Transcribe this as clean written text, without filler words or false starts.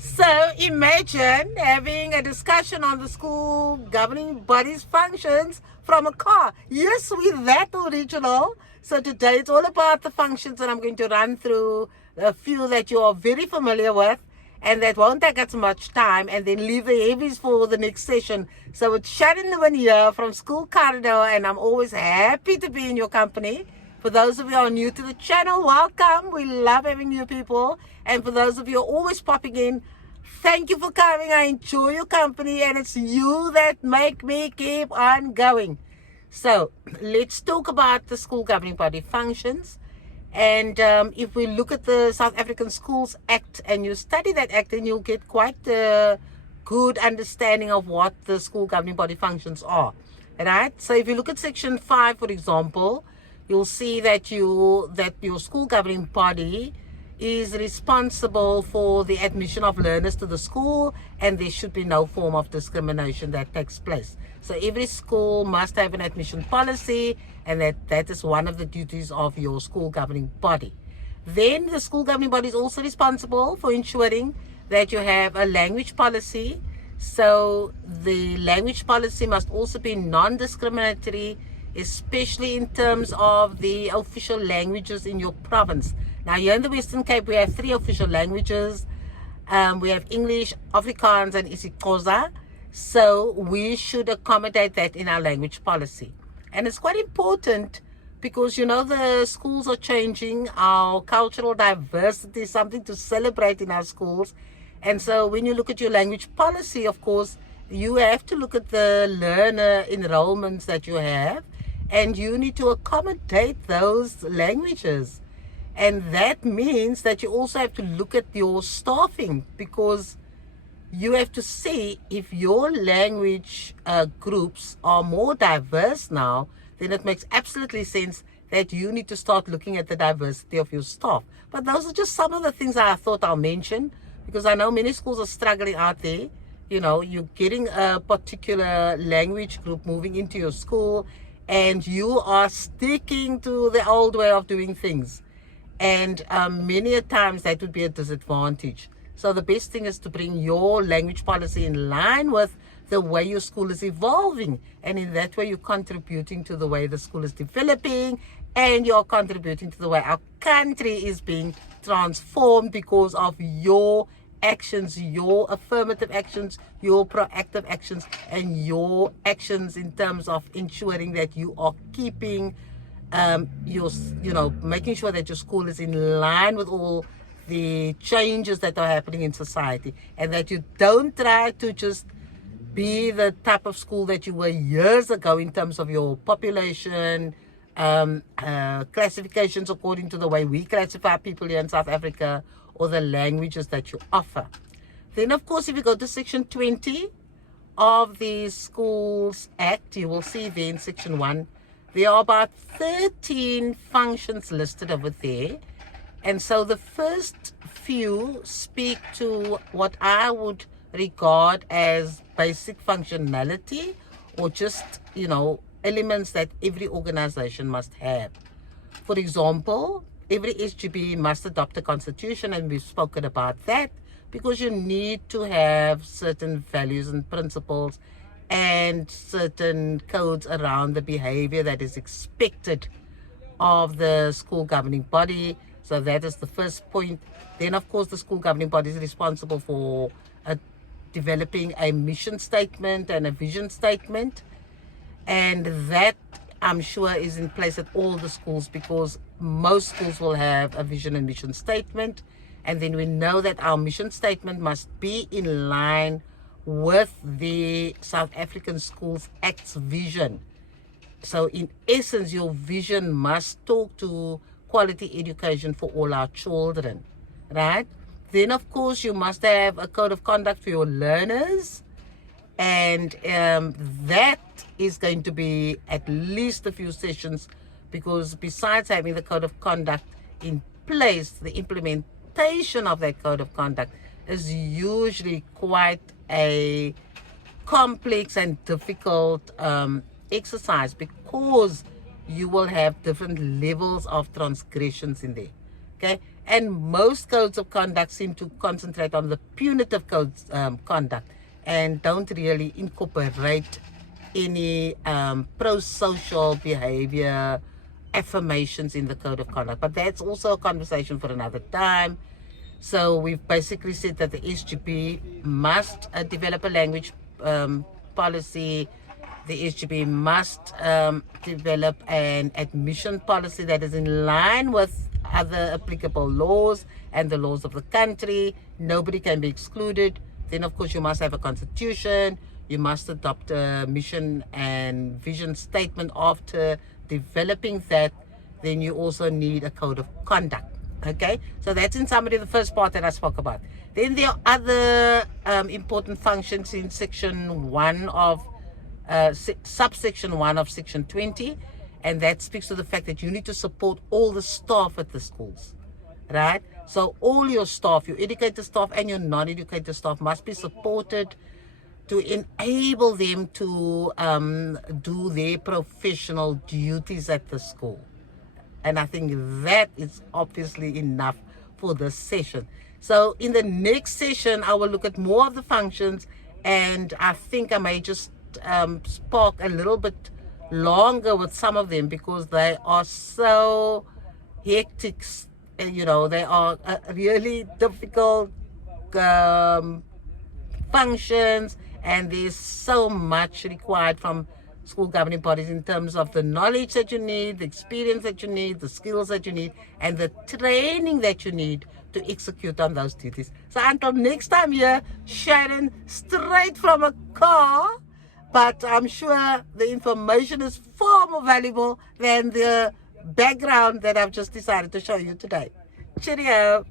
So imagine having a discussion on the school governing body's functions from a car. Yes, we're that original. So today it's all about the functions, and I'm going to run through a few that you are very familiar with, and that won't take us much time, and then leave the heavies for the next session. So it's Sharon Lewin here from School Corridor, and I'm always happy to be in your company. For those of you who are new to the channel, welcome. We love having new people. And for those of you who are always popping in, thank you for coming. I enjoy your company, and it's you that make me keep on going. So let's talk about the school governing body functions. And if we look at the South African Schools Act and you study that act, then you'll get quite a good understanding of what the school governing body functions are. Right? So if you look at section 5, for example, you'll see that your school governing body is responsible for the admission of learners to the school, and there should be no form of discrimination that takes place. So every school must have an admission policy, and that is one of the duties of your school governing body. Then the school governing body is also responsible for ensuring that you have a language policy. So the language policy must also be non-discriminatory, especially in terms of the official languages in your province. Now, here in the Western Cape, we have 3 official languages. We have English, Afrikaans, and isiXhosa. So we should accommodate that in our language policy. And it's quite important because, you know, the schools are changing. Our cultural diversity is something to celebrate in our schools. And so when you look at your language policy, of course, you have to look at the learner enrollments that you have, and you need to accommodate those languages. And that means that you also have to look at your staffing, because you have to see if your language groups are more diverse now, then it makes absolutely sense that you need to start looking at the diversity of your staff. But those are just some of the things I thought I'll mention, because I know many schools are struggling out there. You know, you're getting a particular language group moving into your school, and you are sticking to the old way of doing things. And many a times that would be a disadvantage. So the best thing is to bring your language policy in line with the way your school is evolving. And in that way, you're contributing to the way the school is developing, and you're contributing to the way our country is being transformed because of your actions, your affirmative actions, your proactive actions, and your actions in terms of ensuring that you are keeping making sure that your school is in line with all the changes that are happening in society, and that you don't try to just be the type of school that you were years ago in terms of your population classifications according to the way we classify people here in South Africa, or the languages that you offer. Then, of course, if you go to section 20 of the Schools Act, you will see there in section 1, there are about 13 functions listed over there. And so the first few speak to what I would regard as basic functionality, or just, you know, elements that every organization must have. For example, every SGB must adopt a constitution, and we've spoken about that, because you need to have certain values and principles and certain codes around the behavior that is expected of the school governing body. So that is the first point. Then, of course, the school governing body is responsible for developing a mission statement and a vision statement. And that, I'm sure, is in place at all the schools, because most schools will have a vision and mission statement. And then we know that our mission statement must be in line with the South African Schools Act's vision. So in essence, your vision must talk to quality education for all our children, right? Then, of course, you must have a code of conduct for your learners. And that is going to be at least a few sessions, because besides having the code of conduct in place, the implementation of that code of conduct is usually quite a complex and difficult exercise, because you will have different levels of transgressions in there. Okay, And most codes of conduct seem to concentrate on the punitive codes conduct and don't really incorporate any pro-social behavior affirmations in the code of conduct. But that's also a conversation for another time. So we've basically said that the SGB must develop a language policy. The SGB must develop an admission policy that is in line with other applicable laws and the laws of the country. Nobody can be excluded. Then, of course, you must have a constitution. You must adopt a mission and vision statement after developing that. Then you also need a code of conduct. Okay, so that's in summary the first part that I spoke about. Then there are other important functions in section 1 of subsection 1 of section 20, and that speaks to the fact that you need to support all the staff at the schools, right? So all your staff, your educated staff and your non-educated staff, must be supported to enable them to do their professional duties at the school. And I think that is obviously enough for this session. So in the next session, I will look at more of the functions, and I think I may just spark a little bit longer with some of them because they are so hectic. You know, they are really difficult functions, and there's so much required from school governing bodies in terms of the knowledge that you need, the experience that you need, the skills that you need, and the training that you need to execute on those duties. So until next time here, Sharon, straight from a car, but I'm sure the information is far more valuable than the background that I've just decided to show you today. Cheerio.